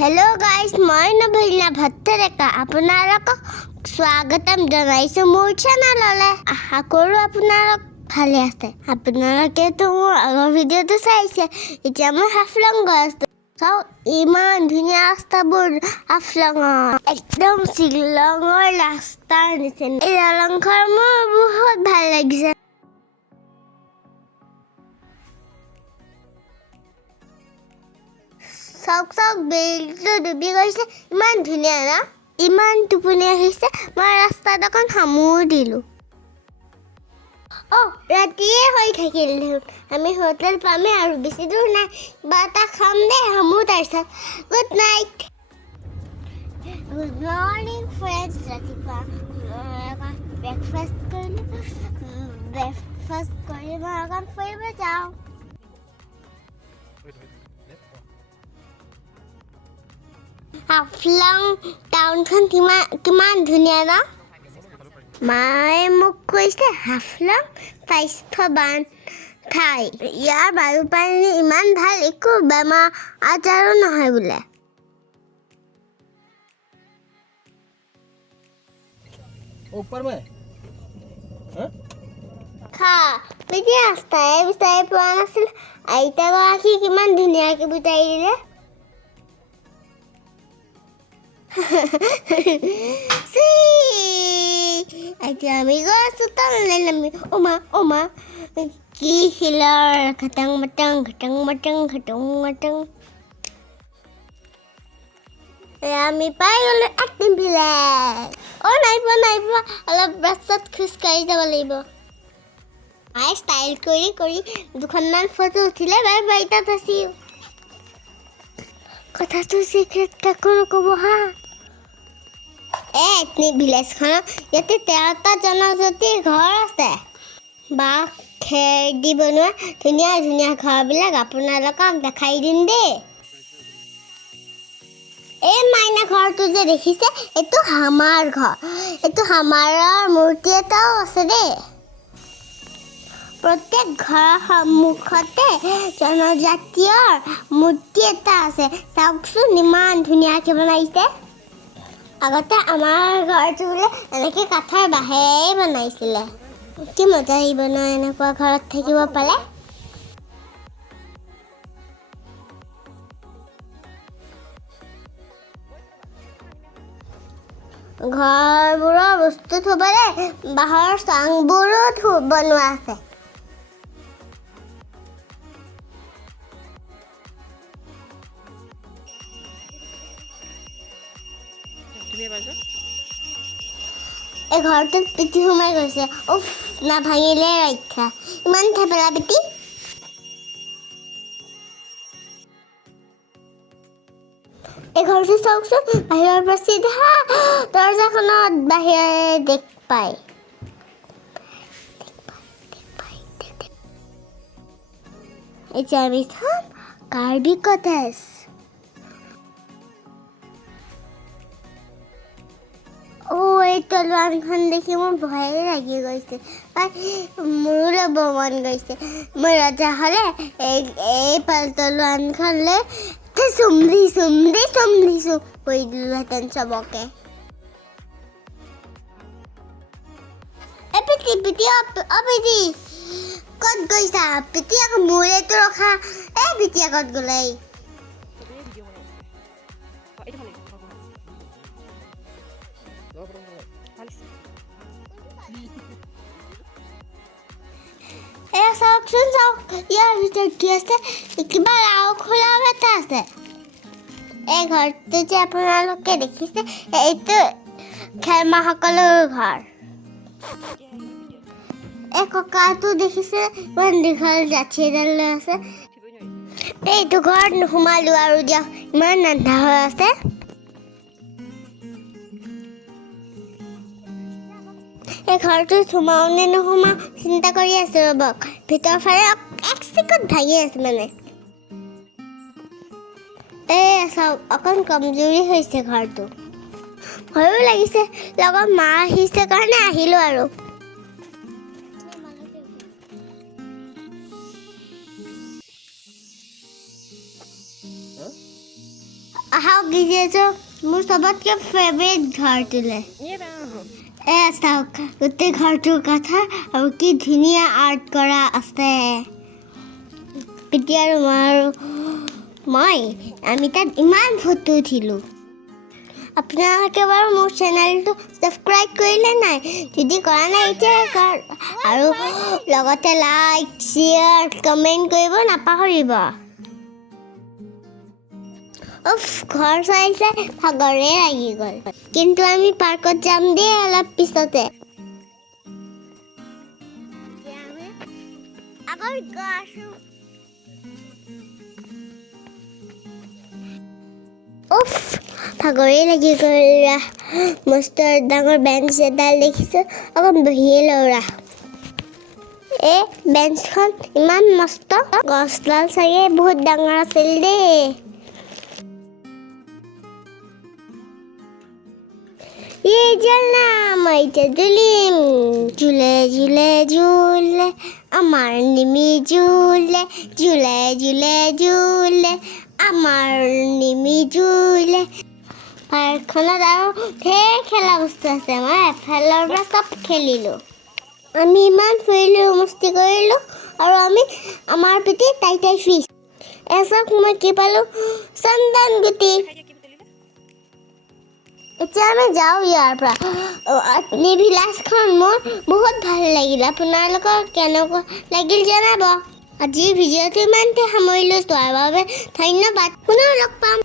Hello guys, मैं नभीना भट्टरेखा আপোনালোকক স্বাগতম জনাইছো মোৰ চেনেললৈ। আশা কৰোঁ আপোনালোক ভালে আছে। আপোনালোকেতো মোৰ আগৰ ভিডিঅ'টো চাইছে। এতিয়া মই হাফলং গৈ আছোঁ। চাওক ইমান ধুনীয়া ৰাস্তাবোৰ হাফলঙৰ, একদম শ্বিলঙৰ ৰাস্তাৰ নিচিনা। এই দলংখন মোৰ বহুত ভাল লাগিছে। চাওক বেলটো ডুবি গৈছে, ইমান ধুনীয়া না, ইমান টোপনি আহিছে। মই ৰাস্তাত অকণ সামুৰ দিলোঁ। ৰাতিয়ে হৈ থাকিল, আমি হোটেল পামেই আৰু বেছি দূৰ নাই। কিবা এটা খাম দে, সামুৰ তাৰপিছত good night. Good morning friends. ৰাতিপুৱা ব্ৰেকফাষ্ট কৰিলোঁ, ব্ৰেকফাষ্ট কৰি মই অকণ ফুৰিব যাওঁ। হাফলং টাউনখন কিমান ধুনীয়া ন। মায়ে মোক কৈছে হাফলং স্বাস্থ্যৱান ঠাই, ইয়াৰ বায়ু পানী ইমান ভাল, একো বেমাৰ আজাৰো নহয় বোলে। ৰাস্তাই বিচাৰি পোৱা নাছিল, আইতাগৰাকী কিমান ধুনীয়াকৈ বুজাই দিলে। এতিয়া আমি গৈ আছোঁ তললৈ নামি। অমা কি শিলৰ ঘটাং মাটাং ঘটাং মাটাং ঘটাং মাটাং। আমি পাই গ'লোঁ একদম ভিলেজ। নাই পোৱা, অলপ ৰাস্তাত খোজকাঢ়ি যাব লাগিব। মায়ে ষ্টাইল কৰি দুখনমান ফটো উঠিলে, বাই তাত আছিল। কথাটো চিক্ৰেট কাকো নক'ব হা। ভিলেজখনত ইয়াতে 13টা জনজাতিৰ ঘৰ আছে। বাঁহ খেৰ দি বনোৱা ধুনীয়া ধুনীয়া ঘৰবিলাক আপোনালোকক দেখাই দিম দেই। এই মাইনা ঘৰটো যে দেখিছে, এইটো হামাৰ ঘৰ। এইটো হামাৰৰ মূৰ্তি এটাও আছে দেই। প্ৰত্যেক ঘৰৰ সন্মুখতে জনজাতীয় মূৰ্তি এটা আছে। চাওকচোন ইমান ধুনীয়াকৈ বনাইছে। আগতে আমাৰ ঘৰটো বোলে এনেকৈ কাঠৰ বাঁহেৰে বনাইছিলে। কি মজা আহিব ন এনেকুৱা ঘৰত থাকিব পালে। ঘৰবোৰৰ বস্তু থ'বলৈ বাঁহৰ চাংবোৰো বনোৱা আছে। এই ঘৰটোত পিঠি সোমাই গৈছে। নাভাঙিলে ৰক্ষা, ইমান থেপেলা পিঠি। এই ঘৰটো চাওকচোন, বাহিৰৰ পৰা চিধা দৰজাখনত বাহিৰে দেখ পায়। এতিয়া আমি চাম কাৰ্বি কটেজ। এই তলোৱাৰখন দেখি মোৰ ভয়ে লাগি গৈছে। মোৰো ল'ব মন গৈছে। মই ৰজা হ'লে এই তলোৱাৰখন লৈ চুম কৰি দিলোহেঁতেন চবকে। পিটি ক'ত গৈছা? পিটি আকৌ মোৰেতো ৰখা। পিটি ক'ত গ'লে? চাওক ইয়াৰ ভিতৰত কি আছে, কিবা ৰাও খোলা এটা আছে। এই ঘৰটো যে আপোনালোকে দেখিছে, এইটো খেলমাসকলৰ ঘৰ। এই ককাটো দেখিছে, ইমান দীঘল জাঠি এডাল লৈ আছে। এইটো ঘৰত নোসোমালো আৰু দিয়ক, ইমান আন্ধা হৈ আছে। এই ঘৰটোত সোমাও নে নোসোমাও চিন্তা কৰি আছোঁ ৰ'বক। ভিতৰৰ ফালে এক চিকুট ভাঙি আছে মানে। চাওক অকণ কমজুৰি হৈছে ঘৰটো। ভয়ো লাগিছে, লগত মা আহিছে কাৰণে আহিলোঁ আৰু। আহক গিয়েছো মোৰ চবতকৈ ফেভৰেট ঘৰটোলৈ চাওক গোটেই ঘৰটোৰ কথা আৰু কি ধুনীয়া আৰ্ট কৰা আছে পিতি আৰু মই আমি তাত ইমান ফটো উঠিলোঁ আপোনালোকে বাৰু মোৰ চেনেলটো ছাবস্ক্ৰাইব কৰিলে নাই যদি কৰা নাই এতিয়াই আৰু লগতে লাইক শ্বেয়াৰ কমেণ্ট কৰিব নাপাহৰিব ঘৰ চাই ভাগৰে লাগি গ'ল কিন্তু আমি পাৰ্কত যাম দেই অলপ পিছতে ভাগৰে লাগি গ'ল মস্ত ডাঙৰ বেঞ্চ এডাল দেখিছোঁ অকণ বহিয়ে লওঁ এই বেঞ্চখন ইমান মস্ত গছডাল চাগে বহুত ডাঙৰ আছিল দেই ये जलना मैं जुलिम झूले झूले झूले अमर निमी झूले झूले झूले झूले अमर निमी झूले পাৰ্কখনত আৰু ঢেৰ খেলা বস্তু আছে মই এফালৰ পৰা চব খেলিলোঁ আমি ইমান ফুৰিলোঁ মস্তি কৰিলোঁ আৰু আমি আমাৰ পিটি টাই ফিছ এচক মই কি পালোঁ চন্দন গুটি এতিয়া আমি যাওঁ ইয়াৰ পৰা নিভিলাছখন মোৰ বহুত ভাল লাগিল আপোনালোকৰ কেনেকুৱা লাগিল জনাব আজিৰ ভিডিঅ'টো ইমানতে সামৰিলোঁ চোৱাৰ বাবে ধন্যবাদ পুনৰ লগ পাম